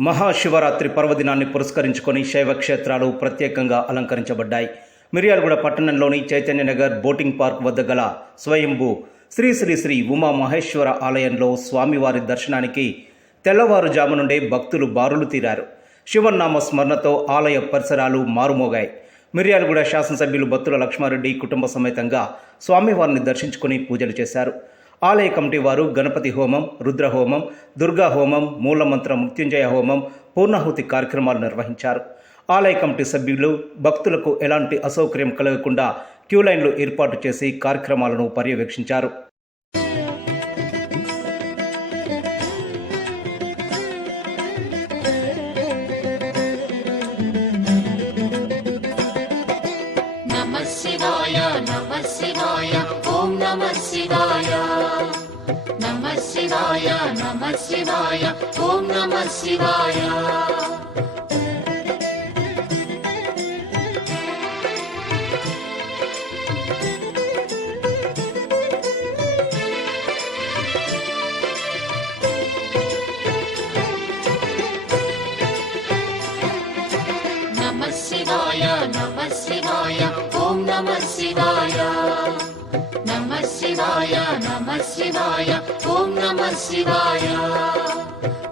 మహాశివరాత్రి పర్వదినాన్ని పురస్కరించుకొని శైవ క్షేత్రాలు ప్రత్యేకంగా అలంకరించబడ్డాయి. మిర్యాలగూడ పట్టణంలోని చైతన్యనగర్ బోటింగ్ పార్క్ వద్ద గల స్వయంభూ శ్రీ శ్రీ శ్రీ ఉమా మహేశ్వర ఆలయంలో స్వామివారి దర్శనానికి తెల్లవారుజాము నుండే భక్తులు బారులు తీరారు. శివనామ స్మరణతో ఆలయ పరిసరాలు మారుమోగాయి. మిర్యాలగూడ శాసనసభ్యులు బత్తుల లక్ష్మారెడ్డి కుటుంబ సమేతంగా స్వామివారిని దర్శించుకుని పూజలు చేశారు. ఆలయ కమిటీ వారు గణపతి హోమం, రుద్రహోమం, దుర్గా హోమం, మూలమంత్ర మృత్యుంజయ హోమం, పూర్ణాహుతి కార్యక్రమాలు నిర్వహించారు. ఆలయ కమిటీ సభ్యులు భక్తులకు ఎలాంటి అసౌకర్యం కలగకుండా క్యూలైన్లు ఏర్పాటు చేసి కార్యక్రమాలను పర్యవేక్షించారు. नमः शिवाय ओम नमः शिवाय नमः शिवाय ओम नमः शिवाय नमः शिवाय ओम नमः शिवाय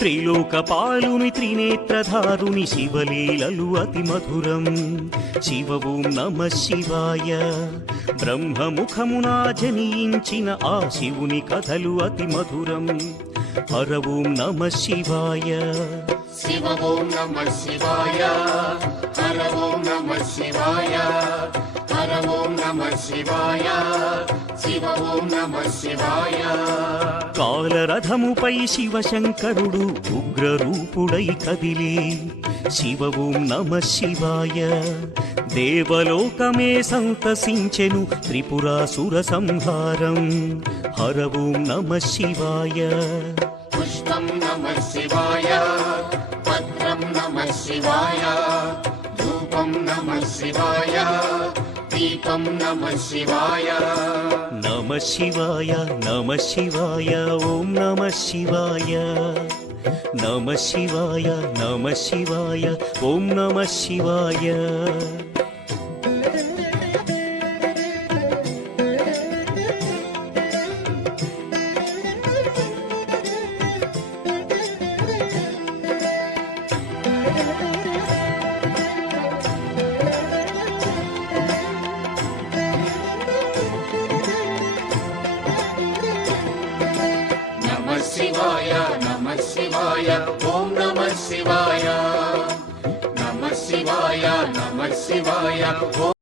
త్రిలోకపాలుని త్రినేత్రధారుని శివలీలలు అతి మధురం. శివ ఓం నమః శివాయ. బ్రహ్మముఖమునా జనించిన ఆ శివుని కథలు అతి మధురం. హర ఓం నమః శివాయ. शिव ओम नमः शिवाय हर ओम नमः शिवाय हर ओम नमः शिवाय शिव ओम नमः शिवाय. కాలరథముపై శివశంకరుడు ఉగ్రరూపుడై కదిలే. శివ ఓం నమః శివాయ. దేవలోకమే సంతసించెను త్రిపురాసుర సంహారం. హర ఓం నమః శివాయ. पुष्पं नमः शिवाय पत्रं नमः शिवाय धूपं नमः शिवाय दीपं नमः शिवाय. నమ శివాయ నమ శివాయ ఓం నమ శివాయ. నమ శివాయ నమ శివాయ ఓం నమ శివాయ. शिवाय ओम नमः शिवाय नमः शिवाय ओम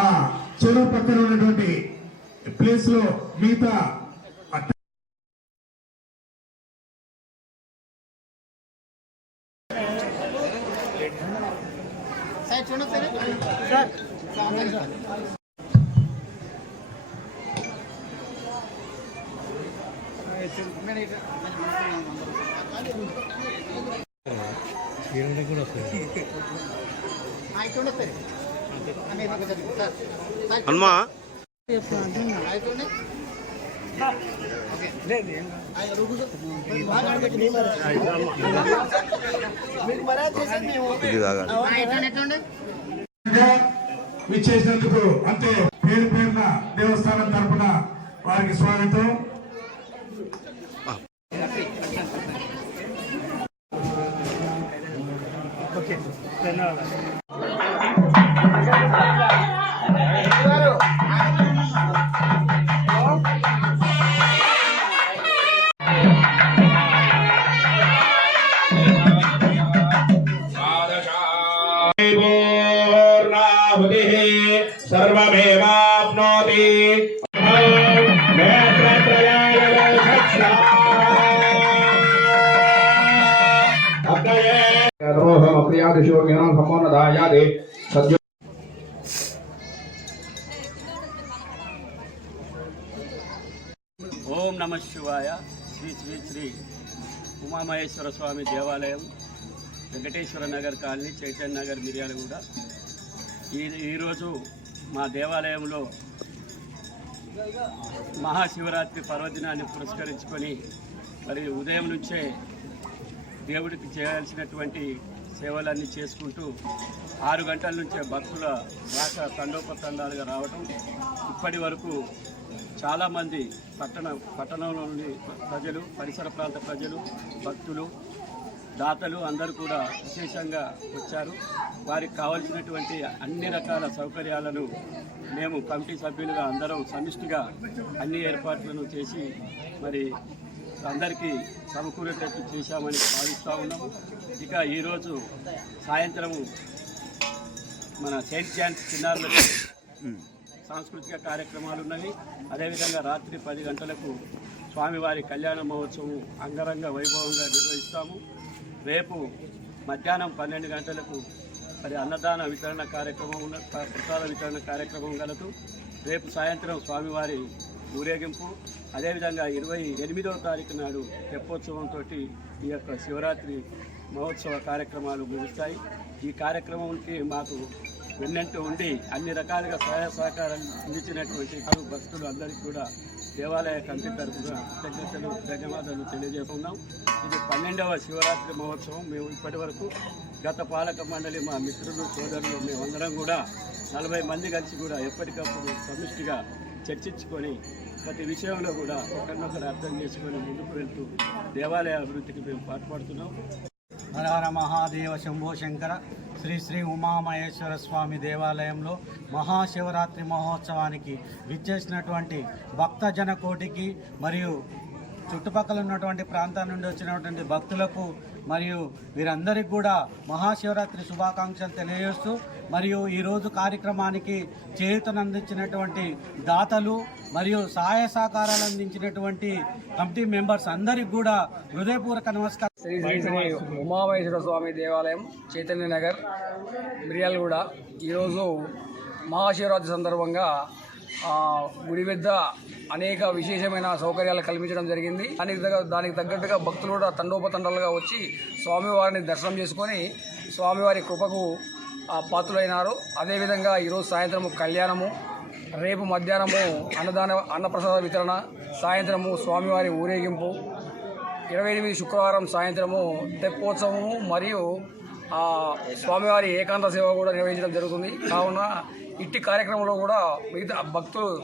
ఆ చెరువు పక్కన ఉన్నటువంటి ప్లేస్ లో మిగతా హనుమా విచ్చేసినందుకు అంతే పేరు పేరున దేవస్థానం తరపున వారికి స్వాగతం. సర్వమేవాప్నోతి ఓం నమ శివాయ. శ్రీ శ్రీ శ్రీ ఉమామహేశ్వర స్వామి దేవాలయం, వెంకటేశ్వర నగర్ కాలనీ, చైతన్య నగర్, మిర్యాలగూడ. ఈరోజు మా దేవాలయంలో మహాశివరాత్రి పర్వదినాన్ని పురస్కరించుకొని మరి ఉదయం నుంచే దేవుడికి చేయాల్సినటువంటి సేవలన్నీ చేసుకుంటూ 6 గంటల నుంచే భక్తుల రాక తండోపతండాలుగా రావడం. ఇప్పటి వరకు చాలామంది పట్టణంలోని ప్రజలు, పరిసర ప్రాంత ప్రజలు, భక్తులు, దాతలు అందరూ కూడా విశేషంగా వచ్చారు. వారికి కావాల్సినటువంటి అన్ని రకాల సౌకర్యాలను మేము కమిటీ సభ్యులుగా అందరం సమిష్టిగా అన్ని ఏర్పాట్లను చేసి మరి అందరికీ సమకూరేటట్టు చేశామని భావిస్తూ ఉన్నాము. ఇక ఈరోజు సాయంత్రము మన సెయింట్ జాన్స్ చిన్నారులకు సాంస్కృతిక కార్యక్రమాలు ఉన్నవి. అదేవిధంగా రాత్రి 10 గంటలకు స్వామివారి కళ్యాణ మహోత్సవం అంగరంగ వైభవంగా నిర్వహిస్తాము. రేపు మధ్యాహ్నం 12 గంటలకు మరి అన్నదాన వితరణ కార్యక్రమం ప్రసాద వితరణ కార్యక్రమం కలదు. రేపు సాయంత్రం స్వామివారి ఊరేగింపు. అదేవిధంగా 28వ తారీఖు నాడు తెప్పోత్సవంతో ఈ యొక్క శివరాత్రి మహోత్సవ కార్యక్రమాలు ముగుస్తాయి. ఈ కార్యక్రమానికి మాకు వెన్నంటూ ఉండి అన్ని రకాలుగా సహాయ సహకారాలు అందించినటువంటి భక్తులు అందరికీ కూడా దేవాలయ కమిటీ తరఫున కృతజ్ఞతలు, ధన్యవాదాలు తెలియజేస్తున్నాం. ఇది 12వ శివరాత్రి మహోత్సవం. మేము ఇప్పటి వరకు గత పాలక మండలి, మా మిత్రులు, సోదరులు మేమందరం కూడా 40 మంది కలిసి కూడా ఎప్పటికప్పుడు సమిష్టిగా చర్చించుకొని ప్రతి విషయంలో కూడా ఒకరినొకరు అర్థం చేసుకొని ముందుకు వెళ్తూ దేవాలయ అభివృద్ధికి మేము పాటుపడుతున్నాం. హర హర మహాదేవ శంభో శంకర. శ్రీ శ్రీ ఉమామహేశ్వర స్వామి దేవాలయంలో మహాశివరాత్రి మహోత్సవానికి విచ్చేసినటువంటి భక్తజన కోటికి మరియు చుట్టుపక్కల ఉన్నటువంటి ప్రాంతాల నుండి వచ్చినటువంటి భక్తులకు మరియు వీరందరికీ కూడా మహాశివరాత్రి శుభాకాంక్షలు తెలియజేస్తూ మరియు ఈరోజు కార్యక్రమానికి చేయూతనందించినటువంటి దాతలు మరియు సహాయ సహకారాలు అందించినటువంటి కమిటీ మెంబర్స్ అందరికీ కూడా హృదయపూర్వక నమస్కారం. శ్రీ శ్రీ శ్రీ ఉమామహేశ్వర స్వామి దేవాలయం, చైతన్య నగర్, మిర్యాలగూడ. ఈరోజు మహాశివరాత్రి సందర్భంగా గుడి వద్ద అనేక విశేషమైన సౌకర్యాలు కల్పించడం జరిగింది. దానికి తగ్గట్టుగా భక్తులు కూడా తండోపతండాలుగా వచ్చి స్వామివారిని దర్శనం చేసుకొని స్వామివారి కృపకు పాత్రులైనారు. అదేవిధంగా ఈరోజు సాయంత్రము కళ్యాణము, రేపు మధ్యాహ్నము అన్నప్రసాద వితరణ, సాయంత్రము స్వామివారి ఊరేగింపు, 28 శుక్రవారం సాయంత్రము తెప్పోత్సవము మరియు స్వామివారి ఏకాంత సేవ కూడా నిర్వహించడం జరుగుతుంది. కావున ఇట్టి కార్యక్రమంలో కూడా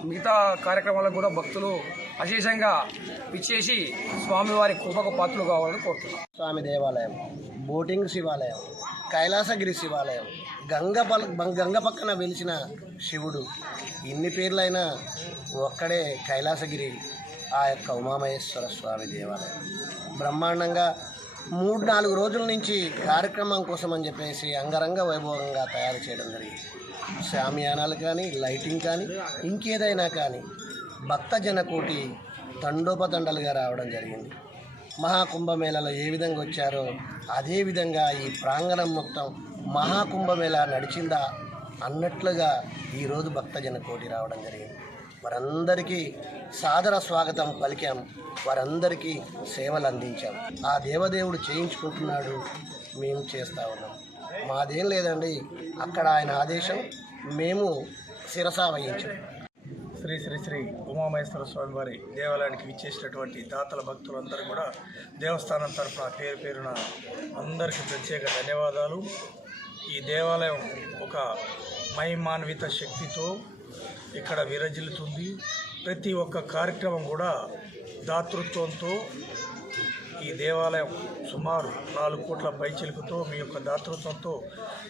మిగతా కార్యక్రమాలకు కూడా భక్తులు అశేషంగా ఇచ్చేసి స్వామివారి కృపకు పాత్రలు కావాలని కోరుతున్నాం. స్వామి దేవాలయం, బోటింగ్ శివాలయం, కైలాసగిరి శివాలయం, గంగ పక్కన వెలిసిన శివుడు, ఇన్ని పేర్లైనా ఒక్కడే కైలాసగిరి ఆ యొక్క ఉమామహేశ్వర స్వామి దేవాలయం. బ్రహ్మాండంగా 3-4 రోజుల నుంచి కార్యక్రమం కోసం అని చెప్పేసి అంగరంగ వైభవంగా తయారు చేయడం జరిగింది. శామియానాలు కానీ, లైటింగ్ కానీ, ఇంకేదైనా కానీ భక్తజన కోటి తండోపతండలుగా రావడం జరిగింది. మహాకుంభమేళలో ఏ విధంగా వచ్చారో అదే విధంగా ఈ ప్రాంగణం మొత్తం మహాకుంభమేళ నడిచిందా అన్నట్లుగా ఈరోజు భక్తజన కోటి రావడం జరిగింది. వారందరికీ సాదర స్వాగతం పలికాం, వారందరికీ సేవలు అందించాం. ఆ దేవదేవుడు చేయించుకుంటున్నాడు, మేము చేస్తూ ఉన్నాం. మాదేం లేదండి, అక్కడ ఆయన ఆదేశం, మేము శిరసా వహించాం. శ్రీ శ్రీ శ్రీ ఉమామహేశ్వర స్వామి వారి దేవాలయానికి విచ్చేసినటువంటి దాతల భక్తులందరూ కూడా దేవస్థానం తరఫున పేరు పేరున అందరికీ ప్రత్యేక ధన్యవాదాలు. ఈ దేవాలయం ఒక మహిమాన్విత శక్తితో ఇక్కడ విరజిల్లుతుంది. ప్రతి ఒక్క కార్యక్రమం కూడా దాతృత్వంతో ఈ దేవాలయం సుమారు 4 కోట్ల పైచిలుకుతో మీ యొక్క దాతృత్వంతో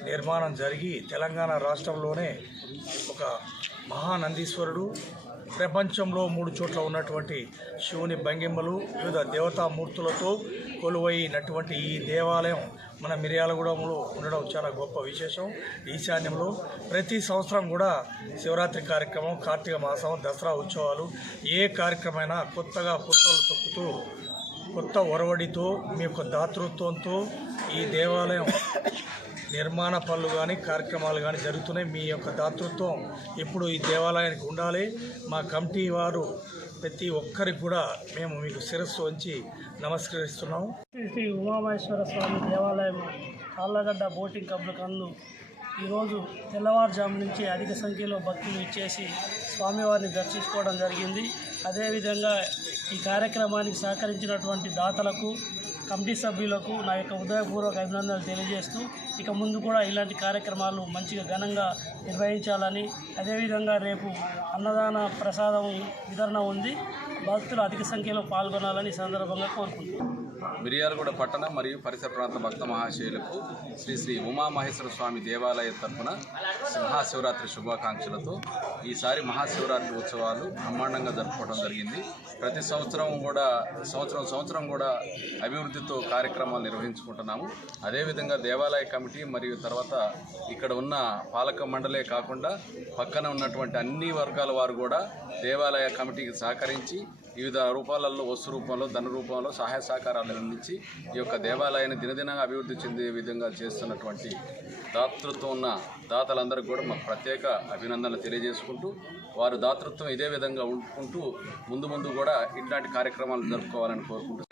నిర్మాణం జరిగి తెలంగాణ రాష్ట్రంలోనే ఒక మహానందీశ్వరుడు, ప్రపంచంలో 3 చోట్ల ఉన్నటువంటి శివుని భంగిమలు, వివిధ దేవతామూర్తులతో కొలువైనటువంటి ఈ దేవాలయం మన మిర్యాలగూడెంలో ఉండడం చాలా గొప్ప విశేషం. ఈశాన్యంలో ప్రతి సంవత్సరం కూడా శివరాత్రి కార్యక్రమం, కార్తీక మాసం, దసరా ఉత్సవాలు, ఏ కార్యక్రమైనా కొత్తగా పుట్టలు తొక్కుతూ కొత్త ఒరవడితో మీ యొక్క దాతృత్వంతో ఈ దేవాలయం నిర్మాణ పనులు కానీ కార్యక్రమాలు కానీ జరుగుతున్నాయి. మీ యొక్క దాతృత్వం ఎప్పుడు ఈ దేవాలయానికి ఉండాలి. మా కమిటీ వారు ప్రతి ఒక్కరికి కూడా మేము మీకు శిరస్సు వంచి నమస్కరిస్తున్నాము. శ్రీ ఉమామహేశ్వర స్వామి దేవాలయం ఆళ్ళగడ్డ బోటింగ్ క్లబ్ కందు ఈరోజు తెల్లవారుజాము నుంచి అధిక సంఖ్యలో భక్తులు ఇచ్చేసి స్వామివారిని దర్శించుకోవడం జరిగింది. అదేవిధంగా ఈ కార్యక్రమానికి సహకరించినటువంటి దాతలకు, కమిటీ సభ్యులకు నా యొక్క హృదయపూర్వక అభినందనలు తెలియజేస్తూ ఇక ముందు కూడా ఇలాంటి కార్యక్రమాలు మంచిగా ఘనంగా నిర్వహించాలని, అదేవిధంగా రేపు అన్నదాన ప్రసాదం వితరణ ఉంది, భక్తులు అధిక సంఖ్యలో పాల్గొనాలని సందర్భంగా కోరుకుంటున్నాను. మిర్యాలగూడ పట్టణ మరియు పరిసర ప్రాంత భక్త మహాశయులకు శ్రీ శ్రీ ఉమామహేశ్వర స్వామి దేవాలయ తరఫున మహాశివరాత్రి శుభాకాంక్షలతో ఈసారి మహాశివరాత్రి ఉత్సవాలు బ్రహ్మాండంగా జరుపుకోవడం జరిగింది. ప్రతి సంవత్సరం కూడా అభివృద్ధితో కార్యక్రమాలు నిర్వహించుకుంటున్నాము. అదేవిధంగా దేవాలయ కమిటీ మరియు తర్వాత ఇక్కడ ఉన్న పాలక మండలే కాకుండా పక్కన ఉన్నటువంటి అన్ని వర్గాల వారు కూడా దేవాలయ కమిటీకి సహకరించి వివిధ రూపాలలో, వస్తు రూపంలో, ధన రూపంలో సహాయ సహకారాలు అందించి ఈ యొక్క దేవాలయాన్ని దినదినంగా అభివృద్ధి చెందే విధంగా చేస్తున్నటువంటి దాతృత్వం ఉన్న దాతలందరికీ కూడా మాకు ప్రత్యేక అభినందనలు తెలియజేసుకుంటూ వారు దాతృత్వం ఇదే విధంగా ఉంటూ ముందు కూడా ఇట్లాంటి కార్యక్రమాలు జరుపుకోవాలని కోరుకుంటూ